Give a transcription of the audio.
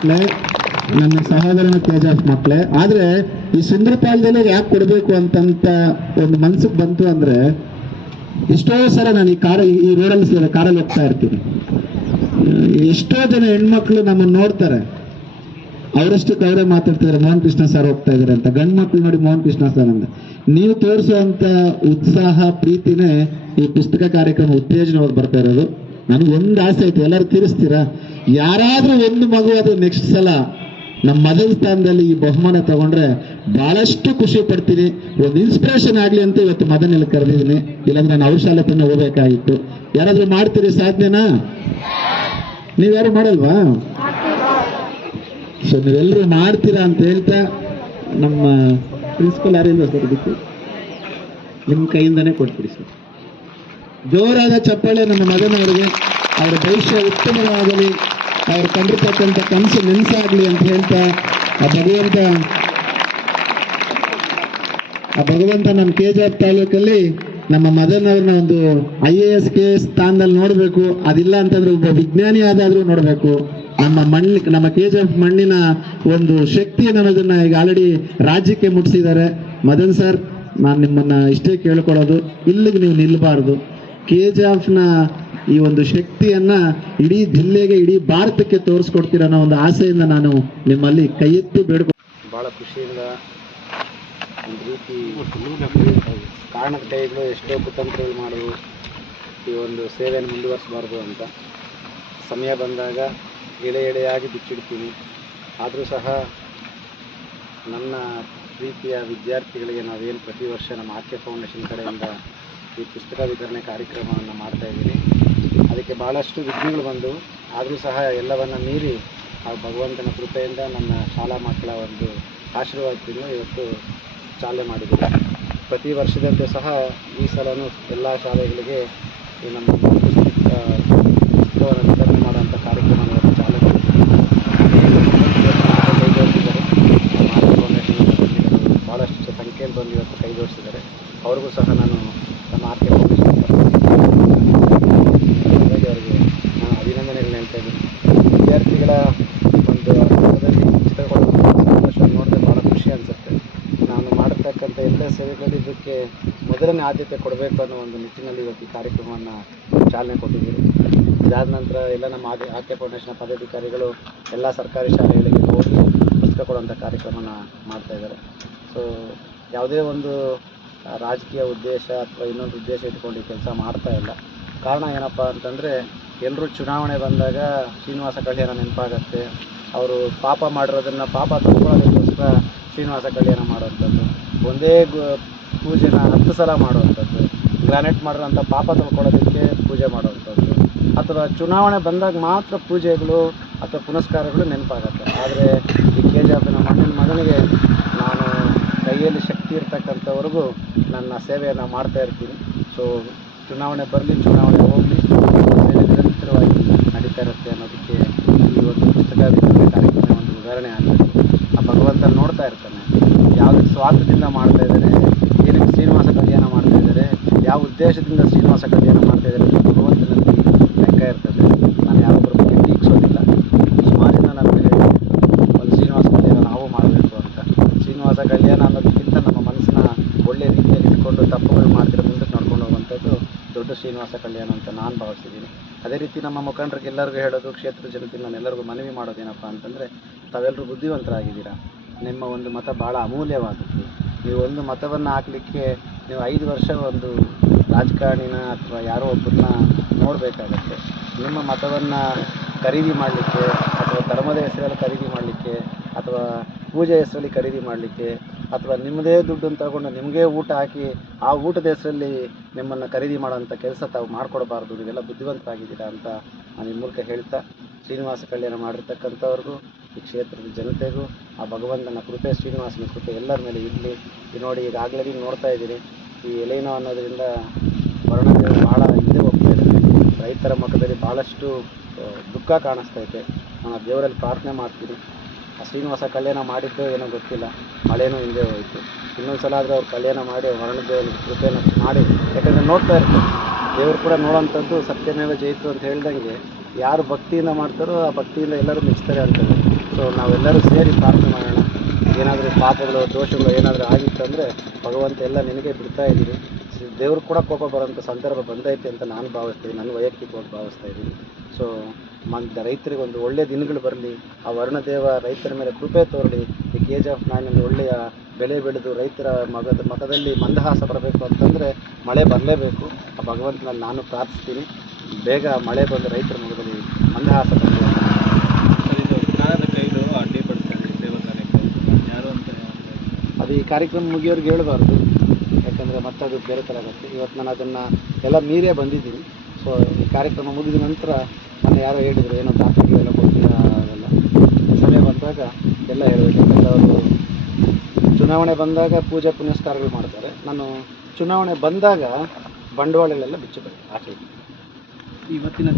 ಮಕ್ಕಳೇ, ನನ್ನ ಸಹೋದರನ KGF ಮಕ್ಕಳೇ. ಆದ್ರೆ ಈ ಸುಂದರಪಾಳ್ಯದಲ್ಲಿ ಯಾಕೆ ಕೊಡಬೇಕು ಅಂತಂತ ಒಂದು ಮನ್ಸಿಗೆ ಬಂತು ಅಂದ್ರೆ, ಎಷ್ಟೋ ಸಲ ನಾನು ಈ ರೋಡಲ್ಲಿ ಕಾರಲ್ಲಿ ಹೋಗ್ತಾ ಇರ್ತೀನಿ. ಎಷ್ಟೋ ಜನ ಹೆಣ್ಮಕ್ಳು ನಮ್ಮನ್ನು ನೋಡ್ತಾರೆ, ಅವರಷ್ಟಕ್ಕೆ ಅವರೇ ಮಾತಾಡ್ತಿದ್ದಾರೆ, ಮೋಹನ್ ಕೃಷ್ಣ ಸರ್ ಹೋಗ್ತಾ ಇದಾರೆ ಅಂತ. ಗಂಡು ಮಕ್ಳು ನೋಡಿ ಮೋಹನ್ ಕೃಷ್ಣ ಸರ್ ಅಂತ. ನೀವು ತೋರಿಸುವಂತ ಉತ್ಸಾಹ, ಪ್ರೀತಿನೇ ಈ ಪುಸ್ತಕ ಕಾರ್ಯಕ್ರಮ ಉತ್ತೇಜನವಾಗಿ ಬರ್ತಾ ಇರೋದು. ನನಗೆ ಒಂದು ಆಸೆ ಐತೆ, ಎಲ್ಲರೂ ತೀರಿಸ್ತೀರಾ? ಯಾರಾದ್ರೂ ಒಂದು ಮಗು ಅದು ನೆಕ್ಸ್ಟ್ ಸಲ ನಮ್ಮ ಮೊದಲ ಸ್ಥಾನದಲ್ಲಿ ಈ ಬಹುಮಾನ ತಗೊಂಡ್ರೆ ಬಹಳಷ್ಟು ಖುಷಿ ಪಡ್ತೀನಿ. ಒಂದು ಇನ್ಸ್ಪಿರೇಷನ್ ಆಗ್ಲಿ ಅಂತ ಇವತ್ತು ಮದನಲ್ಲಿ ಕರೆದಿದ್ದೀನಿ. ಇಲ್ಲಾಂದ್ರೆ ನಾನು ಅವ್ರ ಶಾಲೆ ತನಕ ಹೋಗ್ಬೇಕಾಗಿತ್ತು. ಯಾರಾದ್ರೂ ಮಾಡ್ತೀರಿ ಸಾಧನೆನಾ? ನೀವ್ಯಾರು ಮಾಡಲ್ವಾ? ಸೊ ನೀವೆಲ್ಲರೂ ಮಾಡ್ತೀರಾ ಅಂತ ಹೇಳ್ತಾ, ನಮ್ಮ ಪ್ರಿನ್ಸಿಪಲ್ ಯಾರಿಂದ ಸರ್ ಇದಕ್ಕೆ ನಿಮ್ಮ ಕೈಯಿಂದನೇ ಕೊಟ್ಬಿಡಿ ಸರ್. ಜೋರಾದ ಚಪ್ಪಾಳೆ ನಮ್ಮ ಮಗನ ಅವರಿಗೆ. ಅವರ ಭವಿಷ್ಯ ಉತ್ತಮವಾಗಲಿ, ಅವ್ರು ಕಂಡಿರ್ತಕ್ಕಂಥ ಕನಸು ನೆನಸಾಗ್ಲಿ ಅಂತ ಹೇಳ್ತಾ, ಆ ಭಗವಂತ ನಮ್ಮ KGF ತಾಲೂಕಲ್ಲಿ ನಮ್ಮ ಮದನ್ ಅವ್ರನ್ನ ಒಂದು IAS KS ಸ್ಥಾನದಲ್ಲಿ ನೋಡಬೇಕು. ಅದಿಲ್ಲ ಅಂತಂದ್ರೆ ಒಬ್ಬ ವಿಜ್ಞಾನಿ ಆದಾದ್ರೂ ನೋಡಬೇಕು. ನಮ್ಮ KGF ಮಣ್ಣಿನ ಒಂದು ಶಕ್ತಿ ಅನ್ನೋದನ್ನ ಈಗ ಆಲ್ರೆಡಿ ರಾಜ್ಯಕ್ಕೆ ಮುಟ್ಟಿಸಿದ್ದಾರೆ. ಮದನ್ ಸರ್, ನಾನು ನಿಮ್ಮನ್ನ ಇಷ್ಟೇ ಕೇಳ್ಕೊಳ್ಳೋದು, ಇಲ್ಲಿಗೆ ನೀವು ನಿಲ್ಲಬಾರ್ದು. KGFನ ಈ ಒಂದು ಶಕ್ತಿಯನ್ನ ಇಡೀ ಜಿಲ್ಲೆಗೆ, ಇಡೀ ಭಾರತಕ್ಕೆ ತೋರಿಸ್ಕೊಡ್ತೀರ ಅನ್ನೋ ಒಂದು ಆಸೆಯಿಂದ ನಾನು ನಿಮ್ಮಲ್ಲಿ ಕೈ ಎತ್ತಿ ಬೇಡ್ಕೊ. ಬಹಳ ಖುಷಿಯಿಂದ ಒಂದು ರೀತಿ ಕಾರಣದ ಕೈಗಳು ಎಷ್ಟೋ ಕುತಂತ್ರಗಳು ಮಾಡೋದು, ಈ ಒಂದು ಸೇವೆಯನ್ನು ಮುಂದುವರಿಸಬಾರ್ದು ಅಂತ ಸಮಯ ಬಂದಾಗ ಎಳೆಯಾಗಿ ಬಿಚ್ಚಿಡ್ತೀನಿ. ಆದರೂ ಸಹ ನನ್ನ ಪ್ರೀತಿಯ ವಿದ್ಯಾರ್ಥಿಗಳಿಗೆ ನಾವೇನು ಪ್ರತಿ ವರ್ಷ ನಮ್ಮ ಆಕೆ ಫೌಂಡೇಶನ್ ಕಡೆಯಿಂದ ಈ ಪುಸ್ತಕ ವಿತರಣೆ ಕಾರ್ಯಕ್ರಮವನ್ನು ಮಾಡ್ತಾಯಿದ್ದೀನಿ. ಅದಕ್ಕೆ ಭಾಳಷ್ಟು ವಿಘ್ನಗಳು ಬಂದವು. ಆದರೂ ಸಹ ಎಲ್ಲವನ್ನು ಮೀರಿ ಆ ಭಗವಂತನ ಕೃಪೆಯಿಂದ ನನ್ನ ಶಾಲಾ ಮಕ್ಕಳ ಒಂದು ಆಶೀರ್ವಾದದಿಂದ ಇವತ್ತು ಚಾಲನೆ ಮಾಡಿದ್ದೀವಿ. ಪ್ರತಿ ವರ್ಷದಂತೆ ಸಹ ಈ ಸಲನೂ ಎಲ್ಲ ಶಾಲೆಗಳಿಗೆ ಈ ನಮ್ಮ ಪುಸ್ತಕವನ್ನು ವಿತರಣೆ ಮಾಡುವಂಥ ಕಾರ್ಯಕ್ರಮ ಚಾಲನೆ ಭಾಳಷ್ಟು ಸಂಖ್ಯೆಯಲ್ಲಿ ಬಂದು ಇವತ್ತು ಕೈ ಜೋಡಿಸಿದ್ದಾರೆ. ಅವ್ರಿಗೂ ಸಹ ನಾನು ನಮ್ಮ ಆಕೆ ಫೌಂಡೇಶನ್ ಅವರಿಗೆ ನಾನು ಅಭಿನಂದನೆಗಳು ಹೇಳ್ತಾ ಇದ್ದೀನಿ. ವಿದ್ಯಾರ್ಥಿಗಳ ಒಂದು ಅನುಭವದಲ್ಲಿ ಚಿತ್ರಗಳನ್ನು ನೋಡಿದ್ರೆ ಭಾಳ ಖುಷಿ ಅನಿಸುತ್ತೆ. ನಾನು ಮಾಡತಕ್ಕಂಥ ಎಲ್ಲ ಸೇವೆಗಳು ಇದಕ್ಕೆ ಮೊದಲನೇ ಆದ್ಯತೆ ಕೊಡಬೇಕು ಅನ್ನೋ ಒಂದು ನಿಟ್ಟಿನಲ್ಲಿ ಇವತ್ತು ಈ ಕಾರ್ಯಕ್ರಮವನ್ನು ಚಾಲನೆ ಕೊಟ್ಟಿದ್ದೀರಿ. ಇದಾದ ನಂತರ ಎಲ್ಲ ನಮ್ಮ ಆಕೆ ಫೌಂಡೇಶನ್ ಪದಾಧಿಕಾರಿಗಳು ಎಲ್ಲ ಸರ್ಕಾರಿ ಶಾಲೆಗಳಿಗೆ ಹೋಗಿ ಪುಸ್ತಕ ಕೊಡುವಂಥ ಕಾರ್ಯಕ್ರಮನ ಮಾಡ್ತಾಯಿದ್ದಾರೆ. ಸೊ ಯಾವುದೇ ಒಂದು ರಾಜಕೀಯ ಉದ್ದೇಶ ಅಥವಾ ಇನ್ನೊಂದು ಉದ್ದೇಶ ಇಟ್ಕೊಂಡು ಕೆಲಸ ಮಾಡ್ತಾ ಇಲ್ಲ. ಕಾರಣ ಏನಪ್ಪ ಅಂತಂದರೆ, ಎಲ್ಲರೂ ಚುನಾವಣೆ ಬಂದಾಗ ಶ್ರೀನಿವಾಸ ಕಲ್ಯಾಣ ನೆನಪಾಗತ್ತೆ. ಅವರು ಪಾಪ ಮಾಡಿರೋದನ್ನು ಪಾಪ ತಗೊಳ್ಳೋದಕ್ಕೋಸ್ಕರ ಶ್ರೀನಿವಾಸ ಕಲ್ಯಾಣ ಮಾಡುವಂಥದ್ದು, ಒಂದೇ ಪೂಜೆನ 10 ಸಲ ಮಾಡುವಂಥದ್ದು, ಗ್ರಾನೆಟ್ ಮಾಡಿರೋಂಥ ಪಾಪ ತೊಳ್ಕೊಳ್ಳೋದಕ್ಕೆ ಪೂಜೆ ಮಾಡುವಂಥದ್ದು, ಅಥವಾ ಚುನಾವಣೆ ಬಂದಾಗ ಮಾತ್ರ ಪೂಜೆಗಳು ಅಥವಾ ಪುನಸ್ಕಾರಗಳು ನೆನಪಾಗತ್ತೆ. ಆದರೆ ಈ KGFನ ಮಣ್ಣಿನ ಮಗನಿಗೆ ನಾನು ಕೈಯಲ್ಲಿ ಶಕ್ತಿ ಇರ್ತಕ್ಕಂಥವ್ರಿಗೂ ನನ್ನ ಸೇವೆಯನ್ನು ಮಾಡ್ತಾ ಇರ್ತೀನಿ. ಸೊ ಚುನಾವಣೆ ಬರಲಿ, ಚುನಾವಣೆ ಹೋಗಲಿ, ಸೇವೆ ನಿರಂತರವಾಗಿ ನಡೀತಾ ಇರುತ್ತೆ ಅನ್ನೋದಕ್ಕೆ ಈ ಒಂದು ಪುಸ್ತಕ ವಿತರಣೆ ಕಾರ್ಯಕ್ರಮ ಒಂದು ಉದಾಹರಣೆ ಆಗುತ್ತೆ. ಆ ಭಗವಂತ ನೋಡ್ತಾ ಇರ್ತಾನೆ, ಯಾವುದಕ್ಕೆ ಸ್ವಾರ್ಥದಿಂದ ಮಾಡ್ತಾ ಇದ್ದಾರೆ, ಏನಕ್ಕೆ ಶ್ರೀನಿವಾಸ ಕಲ್ಯಾಣ ಮಾಡ್ತಾ ಇದ್ದಾರೆ, ಯಾವ ಉದ್ದೇಶದಿಂದ ಶ್ರೀನಿವಾಸ ಕಲ್ಯಾಣ ಮಾಡ್ತಾ ಇದ್ದಾರೆ ಅಂತ ಭಗವಂತನಲ್ಲಿ ಲೆಕ್ಕ ಇರ್ತದೆ. ನಾನು ಯಾರೊಬ್ಬರ ಬಗ್ಗೆ ಟೀಕಿಸೋದಿಲ್ಲ. ಸುಮಾರು ಜನ ನಮಗೆ ಹೇಳಿ ಒಂದು ಶ್ರೀನಿವಾಸ ಕಲ್ಯಾಣ ನಾವು ಮಾಡಬೇಕು ಅಂತ. ಶ್ರೀನಿವಾಸ ಕಲ್ಯಾಣ ಅನ್ನೋದಕ್ಕಿಂತ ನಮ್ಮ ಮನಸ್ಸನ್ನ ಒಳ್ಳೆಯ ರೀತಿಯಲ್ಲಿ ಇಟ್ಕೊಂಡು ತಪ್ಪುಗಳು ಮಾಡ್ತಿರೋ ಮುಂದಕ್ಕೆ ನಡ್ಕೊಂಡು ಹೋಗುವಂಥದ್ದು ದೊಡ್ಡ ಶ್ರೀನಿವಾಸ ಕಲ್ಯಾಣ ಅಂತ ನಾನು ಭಾವಿಸ್ತಿದ್ದೀನಿ. ಅದೇ ರೀತಿ ನಮ್ಮ ಮುಖಂಡರಿಗೆ ಎಲ್ಲರಿಗೂ ಹೇಳೋದು, ಕ್ಷೇತ್ರದ ಜನತೆಗೆ ನಾನು ಎಲ್ಲರಿಗೂ ಮನವಿ ಮಾಡೋದೇನಪ್ಪ ಅಂತಂದರೆ, ತಾವೆಲ್ಲರೂ ಬುದ್ಧಿವಂತರಾಗಿದ್ದೀರಾ. ನಿಮ್ಮ ಒಂದು ಮತ ಭಾಳ ಅಮೂಲ್ಯವಾದದ್ದು. ನೀವು ಒಂದು ಮತವನ್ನು ಹಾಕಲಿಕ್ಕೆ ನೀವು 5 ವರ್ಷ ಒಂದು ರಾಜಕಾರಣಿನ ಅಥವಾ ಯಾರೋ ಒಬ್ಬರನ್ನ ನೋಡಬೇಕಾಗತ್ತೆ. ನಿಮ್ಮ ಮತವನ್ನು ಖರೀದಿ ಮಾಡಲಿಕ್ಕೆ ಅಥವಾ ಧರ್ಮದ ಹೆಸರಲ್ಲಿ ಖರೀದಿ ಮಾಡಲಿಕ್ಕೆ ಅಥವಾ ಪೂಜೆ ಹೆಸರಲ್ಲಿ ಖರೀದಿ ಮಾಡಲಿಕ್ಕೆ ಅಥವಾ ನಿಮ್ಮದೇ ದುಡ್ಡನ್ನು ತಗೊಂಡು ನಿಮಗೇ ಊಟ ಹಾಕಿ ಆ ಊಟದ ಹೆಸರಲ್ಲಿ ನಿಮ್ಮನ್ನು ಖರೀದಿ ಮಾಡೋಂಥ ಕೆಲಸ ತಾವು ಮಾಡಿಕೊಡಬಾರ್ದು. ನೀವೆಲ್ಲ ಬುದ್ಧಿವಂತರಾಗಿದ್ದೀರಾ ಅಂತ ನಾನು ಈ ಮೂಲಕ ಹೇಳ್ತಾ, ಶ್ರೀನಿವಾಸ ಕಲ್ಯಾಣ ಮಾಡಿರ್ತಕ್ಕಂಥವ್ರಿಗೂ ಈ ಕ್ಷೇತ್ರದ ಜನತೆಗೂ ಆ ಭಗವಂತನ ಕೃಪೆ, ಶ್ರೀನಿವಾಸನ ಕೃಪೆ ಎಲ್ಲರ ಮೇಲೆ ಇರಲಿ. ನೋಡಿ ಈಗಾಗಲೇ ನೀವು ನೋಡ್ತಾ ಇದ್ದೀರಿ, ಈ ಎಲೆನೋ ಅನ್ನೋದರಿಂದ ವರ್ಣಗಳು ಭಾಳ ಹಿಂದೆ ಹೋಗ್ತಾ ಇದೆ. ರೈತರ ಮುಖದಲ್ಲಿ ಭಾಳಷ್ಟು ದುಃಖ ಕಾಣಿಸ್ತೈತೆ. ನಾನು ದೇವರಲ್ಲಿ ಪ್ರಾರ್ಥನೆ ಮಾಡ್ತೀನಿ, ಆ ಶ್ರೀನಿವಾಸ ಕಲ್ಯಾಣ ಮಾಡಿದ್ದು ಏನೋ ಗೊತ್ತಿಲ್ಲ, ಮಳೆನೂ ಹಿಂದೆ ಹೋಯಿತು. ಇನ್ನೊಂದು ಸಲ ಆದರೆ ಅವ್ರು ಕಲ್ಯಾಣ ಮಾಡಿ ವರ್ಣದೇವರ ಕೃಪೆಯನ್ನು ಮಾಡಿ, ಯಾಕಂದರೆ ನೋಡ್ತಾ ಇರ್ತಾರೆ ದೇವರು ಕೂಡ ನೋಡೋಂಥದ್ದು ಸತ್ಯಮೇವ ಜಯಿತು ಅಂತ ಹೇಳ್ದಂಗೆ, ಯಾರು ಭಕ್ತಿಯಿಂದ ಮಾಡ್ತಾರೋ ಆ ಭಕ್ತಿಯಿಂದ ಎಲ್ಲರೂ ಮೆಚ್ತಾರೆ ಅಂತೇಳಿ. ಸೊ ನಾವೆಲ್ಲರೂ ಸೇರಿ ಪ್ರಾರ್ಥನೆ ಮಾಡೋಣ. ಏನಾದರೂ ಪಾಪಗಳು ದೋಷಗಳು ಏನಾದರೂ ಆಗಿತ್ತಂದರೆ ಭಗವಂತ ಎಲ್ಲ ನಿನಗೆ ಬಿಡ್ತಾ ಇದ್ದೀವಿ. ದೇವ್ರು ಕೂಡ ಕೋಪ ಬರೋಂಥ ಸಂದರ್ಭ ಬಂದೈತೆ ಅಂತ ನಾನು ಭಾವಿಸ್ತೀನಿ, ನನ್ನ ವೈಯಕ್ತಿಕವಾಗಿ ಭಾವಿಸ್ತಾ ಇದ್ದೀನಿ. ಸೊ ರೈತರಿಗೆ ಒಂದು ಒಳ್ಳೆಯ ದಿನಗಳು ಬರಲಿ, ಆ ವರುಣದೇವ ರೈತರ ಮೇಲೆ ಕೃಪೆ ತೋರಲಿ. ಈ KGF9 ಒಂದು ಒಳ್ಳೆಯ ಬೆಳೆ ಬೆಳೆದು ರೈತರ ಮಗದಲ್ಲಿ ಮಂದಹಾಸ ಬರಬೇಕು ಅಂತಂದರೆ ಮಳೆ ಬರಲೇಬೇಕು. ಆ ಭಗವಂತನಲ್ಲಿ ನಾನು ಪ್ರಾರ್ಥಿಸ್ತೀನಿ, ಬೇಗ ಮಳೆ ಬಂದು ರೈತರ ಮಗದಲ್ಲಿ ಮಂದಹಾಸ ಬರಲಿ. ಅದು ಈ ಕಾರ್ಯಕ್ರಮ ಮುಗಿಯೋರಿಗೆ ಹೇಳಬಾರ್ದು, ಯಾಕಂದರೆ ಮತ್ತೆ ಅದು ಬೇರೆ ಥರ ಆಗುತ್ತೆ. ಇವತ್ತು ನಾನು ಅದನ್ನು ಎಲ್ಲ ಮೀರೇ ಬಂದಿದ್ದೀನಿ. ಸೊ ಈ ಕಾರ್ಯಕ್ರಮ ಮುಗಿದ ನಂತರ ನನ್ನ ಯಾರೋ ಹೇಳಿದರು ಏನೋ ದಾಖಲೆಗಳೆಲ್ಲ ಕೊಡ್ತೀರಾ, ಅದೆಲ್ಲ ಸಮಯ ಬಂದಾಗ ಎಲ್ಲ ಹೇಳಬೇಕು. ಯಾಕಂದರೆ ಅವರು ಚುನಾವಣೆ ಬಂದಾಗ ಪೂಜೆ ಪುನಸ್ಕಾರಗಳು ಮಾಡ್ತಾರೆ. ನಾನು ಚುನಾವಣೆ ಬಂದಾಗ ಬಂಡವಾಳಗಳೆಲ್ಲ ಬಿಚ್ಚಬೇಕು ಆಚೆ. ಇವತ್ತಿನ